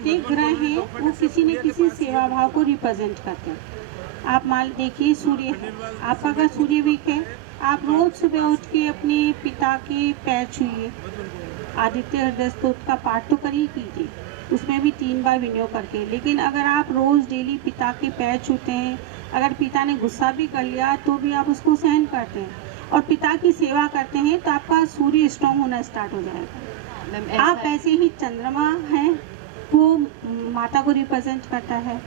प्रत्येक ग्रह है वो किसी न किसी सेवा भाव को रिप्रेजेंट करते हैं। आप मान देखिए सूर्य है, आपका अगर सूर्य वीक है, आप रोज सुबह उठ के अपने पिता के पैर छूइए, आदित्य हृदय स्तोत्र का पाठ तो करिए कीजिए, उसमें भी 3 बार विनियोग करके। लेकिन अगर आप रोज डेली पिता के पैर छूते हैं, अगर पिता ने गुस्सा भी कर लिया तो भी आप उसको सहन करते हैं और पिता की सेवा करते हैं, तो आपका सूर्य स्ट्रांग होना स्टार्ट हो जाएगा। आप ऐसे ही चंद्रमा हैं, वो माता को रिप्रेजेंट करता है।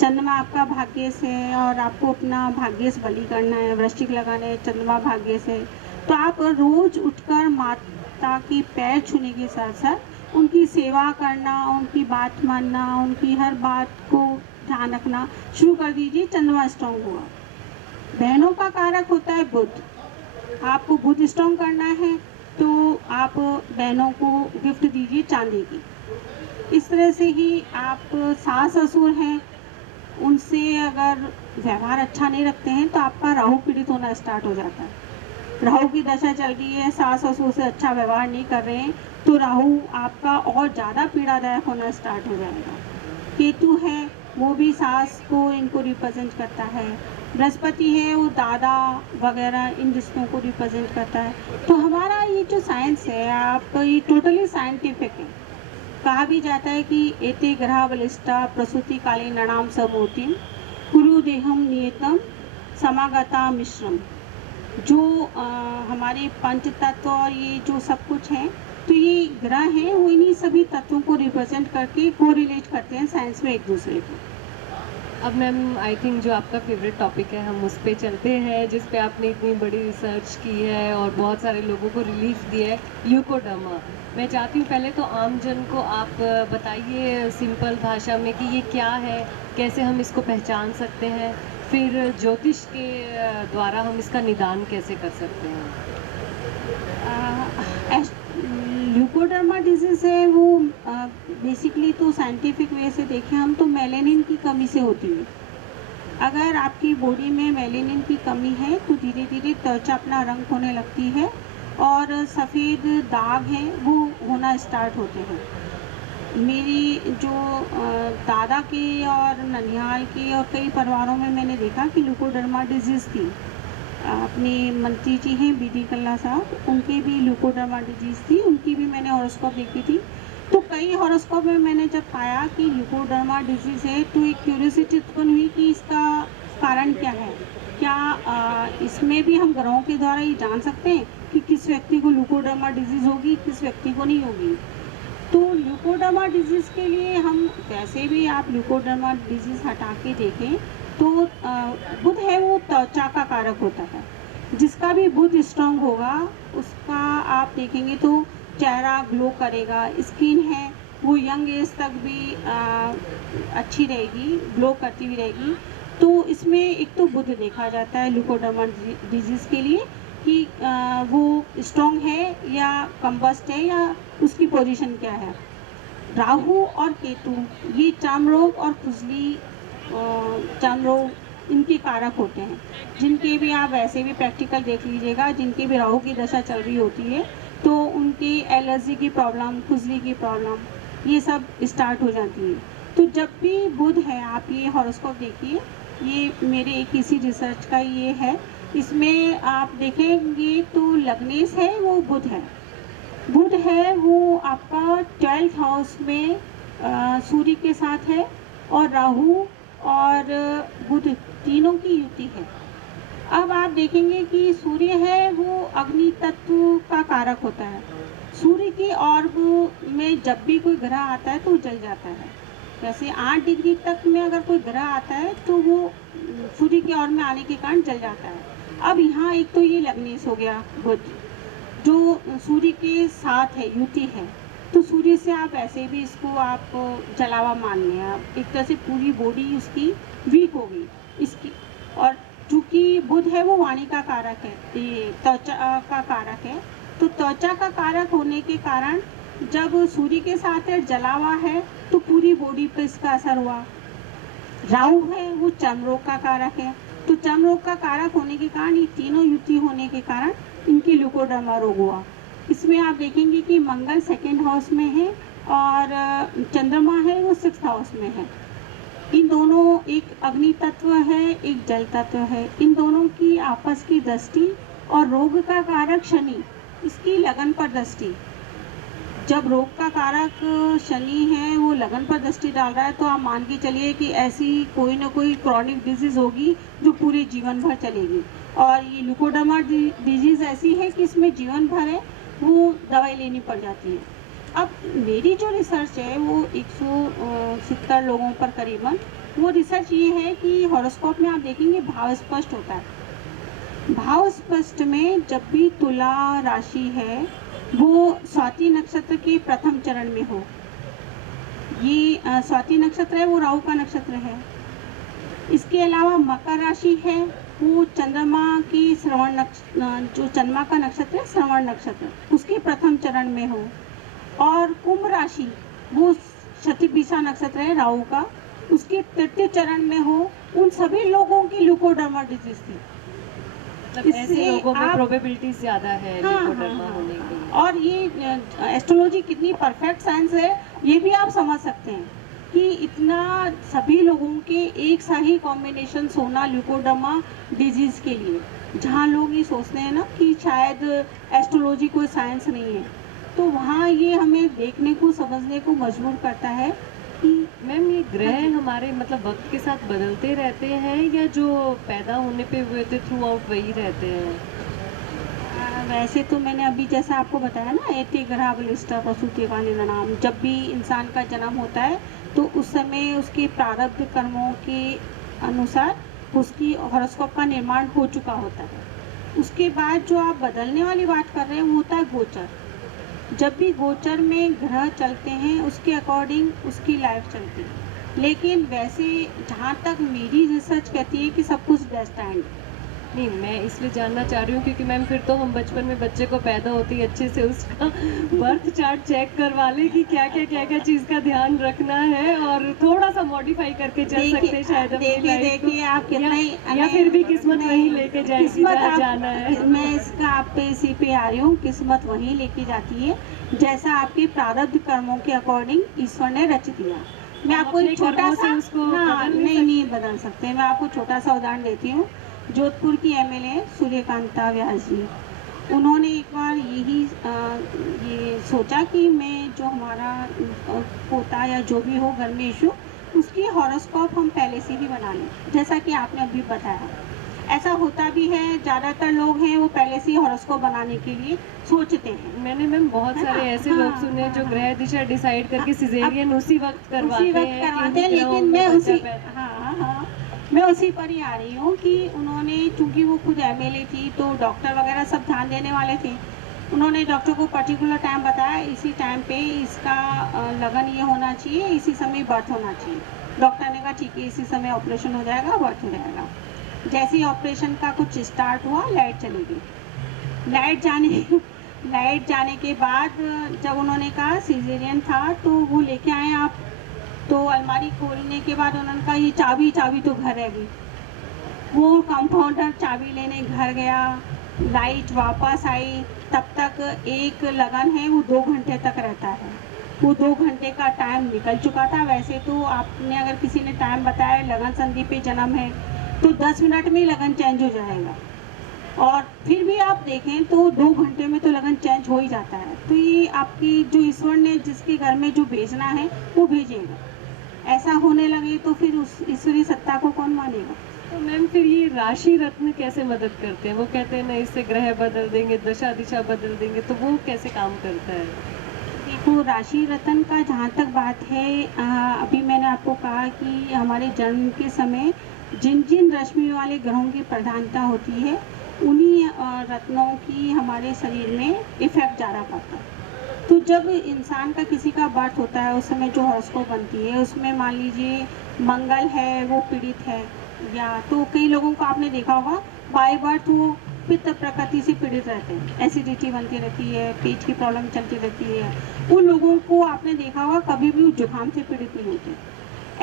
चंद्रमा आपका भाग्येश है और आपको अपना भाग्येश बलि करना है, वृश्चिक लगाना है, चंद्रमा भाग्येश है। तो आप रोज उठकर माता की पैर छूने के साथ साथ उनकी सेवा करना, उनकी बात मानना, उनकी हर बात को ध्यान रखना शुरू कर दीजिए, चंद्रमा स्ट्रांग हुआ। बहनों का कारक होता है बुध। आपको बुध स्ट्रांग करना है तो आप बहनों को गिफ्ट दीजिए चांदी की। इस तरह से ही आप सास ससुर हैं, उनसे अगर व्यवहार अच्छा नहीं रखते हैं तो आपका राहु पीड़ित होना स्टार्ट हो जाता है। राहु की दशा चल रही है, सास ससुर से अच्छा व्यवहार नहीं कर रहे हैं तो राहु आपका और ज़्यादा पीड़ादायक होना स्टार्ट हो जाएगा। केतु है, वो भी सास को इनको रिप्रेजेंट करता है। बृहस्पति है, वो दादा वगैरह इन रिश्तों को रिप्रेजेंट करता है। तो हमारा ये जो साइंस है, आप ये टोटली साइंटिफिक है। कहा भी जाता है कि एते ग्रह बलिष्ठा प्रसूति काले नणाम समोतिम कुरु देहम नियतम समागता मिश्रम। जो हमारे पंच तत्व और ये जो सब कुछ है, तो ये ग्रह हैं, वो इन्हीं सभी तत्वों को रिप्रेजेंट करके कोरिलेट करते हैं साइंस में एक दूसरे को। अब मैम आई थिंक जो आपका फेवरेट टॉपिक है हम उस पर चलते हैं, जिस पे आपने इतनी बड़ी रिसर्च की है और बहुत सारे लोगों को रिलीफ दिया है, ल्यूकोडर्मा। मैं चाहती हूँ पहले तो आम जन को आप बताइए सिंपल भाषा में कि ये क्या है, कैसे हम इसको पहचान सकते हैं, फिर ज्योतिष के द्वारा हम इसका निदान कैसे कर सकते हैं। ल्यूकोडर्मा डिजीज है वो बेसिकली तो साइंटिफिक वे से देखें हम तो मेलेनिन की कमी से होती है। अगर आपकी बॉडी में मेलेनिन की कमी है तो धीरे धीरे त्वचा अपना रंग होने लगती है और सफ़ेद दाग हैं वो होना स्टार्ट होते हैं। मेरी जो दादा के और ननिहाल के और कई परिवारों में मैंने देखा कि ल्यूकोडर्मा डिजीज़ थी। अपने मंत्री जी हैं बीडी कल्ला साहब, उनके भी ल्यूकोडर्मा डिजीज़ थी, उनकी भी मैंने हॉरोस्कोप देखी थी। तो कई हॉरोस्कोप में मैंने जब पाया कि ल्यूकोडर्मा डिजीज़ है तो एक क्यूरियोसिटी उत्पन्न हुई कि इसका कारण क्या है। क्या इसमें भी हम ग्रहों के द्वारा ये जान सकते हैं कि किस व्यक्ति को ल्यूकोडर्मा डिजीज़ होगी, किस व्यक्ति को नहीं होगी। तो ल्यूकोडर्मा डिजीज़ के लिए हम वैसे भी आप ल्यूकोडर्मा डिजीज़ हटा के देखें तो बुध है वो त्वचा का कारक होता है। जिसका भी बुध स्ट्रांग होगा उसका आप देखेंगे तो चेहरा ग्लो करेगा, स्किन है वो यंग एज तक भी अच्छी रहेगी, ग्लो करती हुई रहेगी। तो इसमें एक तो बुध देखा जाता है ल्यूकोडर्मा डिजीज़ के लिए कि वो स्ट्रांग है या कम्बस्ट है या उसकी पोजीशन क्या है। राहु और केतु ये चर्म रोग और खुजली, चर्म रोग इनके कारक होते हैं। जिनके भी आप वैसे भी प्रैक्टिकल देख लीजिएगा, जिनकी भी राहु की दशा चल रही होती है तो उनकी एलर्जी की प्रॉब्लम, खुजली की प्रॉब्लम ये सब स्टार्ट हो जाती है। तो जब भी बुध है, आप ये हॉरोस्कोप देखिए, ये मेरे एक किसी रिसर्च का ये है, इसमें आप देखेंगे तो लग्नेश है वो बुध है। बुध है वो आपका 12th हाउस में सूर्य के साथ है और राहु और बुध तीनों की युति है। अब आप देखेंगे कि सूर्य है वो अग्नि तत्व का कारक होता है। सूर्य की ऑर्ब में जब भी कोई ग्रह आता है तो वो जल जाता है। जैसे 8 डिग्री तक में अगर कोई ग्रह आता है तो वो सूर्य की ऑर्ब में आने के कारण जल जाता है। अब यहाँ एक तो ये लग्नेश हो गया बुध जो सूर्य के साथ है, युति है, तो सूर्य से आप ऐसे भी इसको आप जलावा मान लें। आप एक तरह से पूरी बॉडी उसकी वीक हो गई इसकी। और चूँकि बुध है वो वाणी का कारक है, ये त्वचा का कारक है, तो त्वचा का कारक होने के कारण जब सूर्य के साथ जलावा है तो पूरी बॉडी पे इसका असर हुआ। राहु है वो चर्म रोग का कारक है, तो चर्म रोग का कारक होने के कारण ये तीनों युति होने के कारण इनकी ल्यूकोडर्मा रोग हुआ। इसमें आप देखेंगे कि मंगल 2nd हाउस में है और चंद्रमा है वो 6th हाउस में है। इन दोनों, एक अग्नि तत्व है, एक जल तत्व है, इन दोनों की आपस की दृष्टि और रोग का कारक शनि, इसकी लगन पर दृष्टि। जब रोग का कारक शनि है वो लगन पर दृष्टि डाल रहा है तो आप मान के चलिए कि ऐसी कोई ना कोई क्रॉनिक डिजीज होगी जो पूरे जीवन भर चलेगी। और ये ल्यूकोडर्मा डिजीज ऐसी है कि इसमें जीवन भर है वो दवाई लेनी पड़ जाती है। अब मेरी जो रिसर्च है वो 170 लोगों पर करीबन, वो रिसर्च ये है कि हॉरोस्कोप में आप देखेंगे भाव स्पष्ट होता है। भाव स्पष्ट में जब भी तुला राशि है वो स्वाति नक्षत्र के प्रथम चरण में हो, ये स्वाति नक्षत्र है वो राहु का नक्षत्र है। इसके अलावा मकर राशि है वो चंद्रमा की श्रवण नक्षत्र, जो चंद्रमा का नक्षत्र है श्रवण नक्षत्र, उसके प्रथम चरण में हो। और कुंभ राशि वो शतभिषा नक्षत्र है राहु का, उसके तृतीय चरण में हो। उन सभी लोगों की ल्यूकोडर्मा डिजीज थी। मतलब ऐसे इससे लोगों में आप- प्रोबेबिलिटी ज्यादा है हाँ, ल्यूकोडर्मा हाँ, होने की। और ये एस्ट्रोलॉजी कितनी परफेक्ट साइंस है ये भी आप समझ सकते हैं कि इतना सभी लोगों के एक सा ही कॉम्बिनेशन होना ल्यूकोडर्मा डिजीज के लिए। जहाँ लोग ये सोचते हैं ना कि शायद एस्ट्रोलॉजी कोई साइंस नहीं है, तो वहाँ ये हमें देखने को समझने को मजबूर करता है कि मैम ये ग्रह हमारे मतलब वक्त के साथ बदलते रहते हैं या जो पैदा होने पे हुए थे थ्रू आउट वही रहते हैं? वैसे तो मैंने अभी जैसा आपको बताया ना, एति ग्रह बलिष्ठा प्रसूति का निधनाम, जब भी इंसान का जन्म होता है तो उस समय उसके प्रारब्ध कर्मों के अनुसार उसकी हॉरोस्कोप का निर्माण हो चुका होता है। उसके बाद जो आप बदलने वाली बात कर रहे हैं वो होता है गोचर। जब भी गोचर में ग्रह चलते हैं उसके अकॉर्डिंग उसकी लाइफ चलती है। लेकिन वैसे जहाँ तक मेरी रिसर्च कहती है कि सब कुछ डेस्टाइंड। नहीं, मैं इसलिए जानना चाह रही हूँ क्योंकि मैम फिर तो हम बचपन में बच्चे को पैदा होते ही अच्छे से उसका बर्थ चार्ट चेक करवा लें कि क्या क्या चीज़ का ध्यान रखना है और थोड़ा सा मॉडिफाई करके चल सकते हैं शायद अपनी देखिए लाइफ को। देखिए आप कितना ही या फिर भी किस्मत नहीं, वही लेके जाएगी किस्मत जहाँ जाना है। मैं इसका आप पे इसी पे आ रही हूँ, किस्मत वही लेके जाती है जैसा आपके प्रारब्ध कर्मों के अकॉर्डिंग ईश्वर ने रच दिया। मैं आपको अपने एक छोटा कर्मों सा से उसको हाँ बदल नहीं बदल सकते। मैं आपको छोटा सा उदाहरण देती हूँ। जोधपुर की एमएलए सूर्यकांता व्यास जी, उन्होंने एक बार ये सोचा कि मैं जो हमारा पोता या जो भी हो घर में इशू, उसकी हॉरोस्कोप हम पहले से ही बना लें, जैसा कि आपने अभी बताया। ऐसा होता भी है, ज़्यादातर लोग हैं वो पहले से ही हॉरोस्कोप बनाने के लिए सोचते हैं। मैंने मैम बहुत है ना? सारे ऐसे हाँ, लोग सुने जो हाँ, ग्रह दिशा डिसाइड करके अब- सिजेरियन उसी वक्त करवाते उसी वक्त हैं कि करवाते हैं, इन्हीं ग्रहों लेकिन में मैं बच्चा उसी पैदा। हाँ मैं उसी पर ही आ रही हूँ कि उन्होंने, चूंकि वो खुद एमएलए थी तो डॉक्टर वगैरह सब ध्यान देने वाले थे। उन्होंने डॉक्टर को पर्टिकुलर टाइम बताया, इसी टाइम पे इसका लगन ये होना चाहिए, इसी समय बर्थ होना चाहिए। डॉक्टर ने कहा ठीक है, इसी समय ऑपरेशन हो जाएगा, बर्थ हो जाएगा। जैसे ही ऑपरेशन का कुछ स्टार्ट हुआ लाइट चली गई। लाइट जाने के बाद जब उन्होंने कहा सीजेरियन था तो वो लेके आए आप, तो अलमारी खोलने के बाद उन्होंने कहा ये चाबी तो घर रह गई। वो कंपाउंडर चाबी लेने घर गया, लाइट वापस आई, तब तक एक लगन है वो 2 घंटे तक रहता है। वो 2 घंटे का टाइम निकल चुका था। वैसे तो आपने अगर किसी ने टाइम बताया लगन संधि पे जन्म है तो 10 मिनट में ही लगन चेंज हो जाएगा, और फिर भी आप देखें तो 2 घंटे में तो लगन चेंज हो ही जाता है। तो ये आपकी जो ईश्वर ने जिसके घर में जो भेजना है वो भेजेगा। ऐसा होने लगे तो फिर उस ईश्वरीय सत्ता को कौन मानेगा। तो मैम फिर ये राशि रत्न कैसे मदद करते हैं? वो कहते हैं ना इससे ग्रह बदल देंगे, दशा दिशा बदल देंगे, तो वो कैसे काम करता है? देखो राशि रतन का जहाँ तक बात है, अभी मैंने आपको कहा कि हमारे जन्म के समय जिन जिन रश्मि वाले ग्रहों की प्रधानता होती है उन्हीं रत्नों की हमारे शरीर में इफेक्ट ज़्यादा पड़ता है। तो जब इंसान का किसी का बर्थ होता है उस समय जो हॉरोस्कोप बनती है उसमें मान लीजिए मंगल है वो पीड़ित है, या तो कई लोगों को आपने देखा होगा बाय बर्थ वो पित्त प्रकृति से पीड़ित रहते हैं, एसिडिटी बनती रहती है, पेट की प्रॉब्लम चलती रहती है। उन लोगों को आपने देखा होगा कभी भी जुकाम से पीड़ित नहीं होते।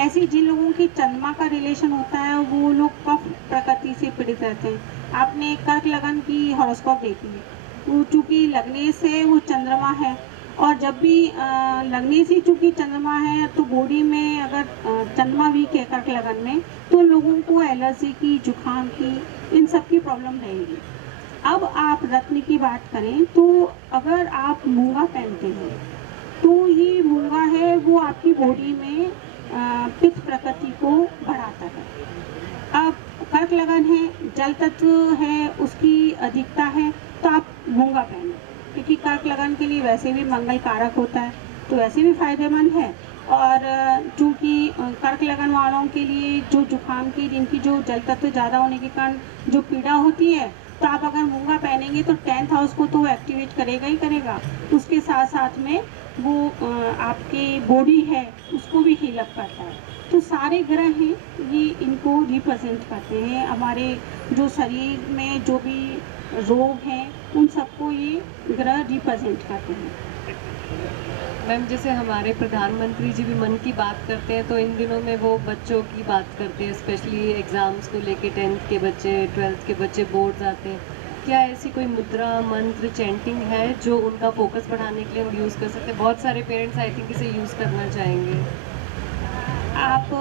ऐसे जिन लोगों की चंद्रमा का रिलेशन होता है वो लोग कफ प्रकृति से पीड़ित रहते हैं। आपने कर्क लगन की हॉरोस्कोप देखी है, वो चूँकि लगने से वो चंद्रमा है और जब भी लगने से चूंकि चंद्रमा है तो बॉडी में अगर चंद्रमा वीक है कर्क लगन में तो लोगों को एलर्जी की, जुकाम की, इन सब की प्रॉब्लम रहेगी। अब आप रत्न की बात करें तो अगर आप मूंगा पहनते हैं तो ये मूंगा है वो आपकी बॉडी में पित्त प्रकृति को बढ़ाता है। अब कर्क लगन है, जल तत्व है, उसकी अधिकता है, तो आप मूंगा पहनो क्योंकि कर्क लगन के लिए वैसे भी मंगल कारक होता है तो वैसे भी फायदेमंद है। और चूँकि कर्क लगन वालों के लिए जो जुकाम की, जिनकी जो जल तत्व ज़्यादा होने के कारण जो पीड़ा होती है, तो आप अगर मूंगा पहनेंगे तो 10th हाउस को तो एक्टिवेट करेगा ही करेगा, उसके साथ साथ में वो आपके बॉडी है उसको भी हील अप करता है। तो सारे ग्रह हैं ये इनको रिप्रेजेंट करते हैं, हमारे जो शरीर में जो भी रोग हैं उन सबको ये ग्रह रिप्रेजेंट करते हैं। मैम जैसे हमारे प्रधानमंत्री जी भी मन की बात करते हैं तो इन दिनों में वो बच्चों की बात करते हैं, स्पेशली एग्ज़ाम्स को लेके 10th के बच्चे, 12th के बच्चे बोर्ड्स आते हैं। क्या ऐसी कोई मुद्रा, मंत्र, चैंटिंग है जो उनका फोकस बढ़ाने के लिए हम यूज़ कर सकते हैं? बहुत सारे पेरेंट्स आई थिंक इसे यूज़ करना चाहेंगे। आप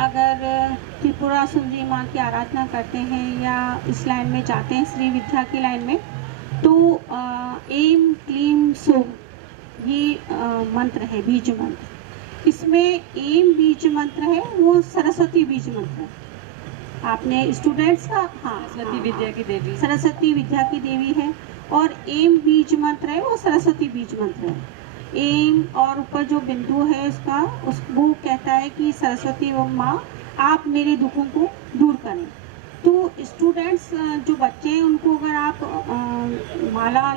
अगर त्रिपुरा सुंदरी माँ की आराधना करते हैं या इस लाइन में जाते हैं, श्री विद्या की लाइन में, तो एम क्लीम सोम ये मंत्र है, बीज मंत्र। इसमें एम बीज मंत्र है वो सरस्वती बीज मंत्र है। आपने स्टूडेंट्स का, हाँ, सरस्वती विद्या की देवी। सरस्वती विद्या की देवी है। और एम बीज मंत्र है वो सरस्वती बीज मंत्र है। एम और ऊपर जो बिंदु है उसका, वो कहता है कि सरस्वती माँ आप मेरे दुखों को दूर करें। तो स्टूडेंट्स जो बच्चे हैं उनको अगर आप माला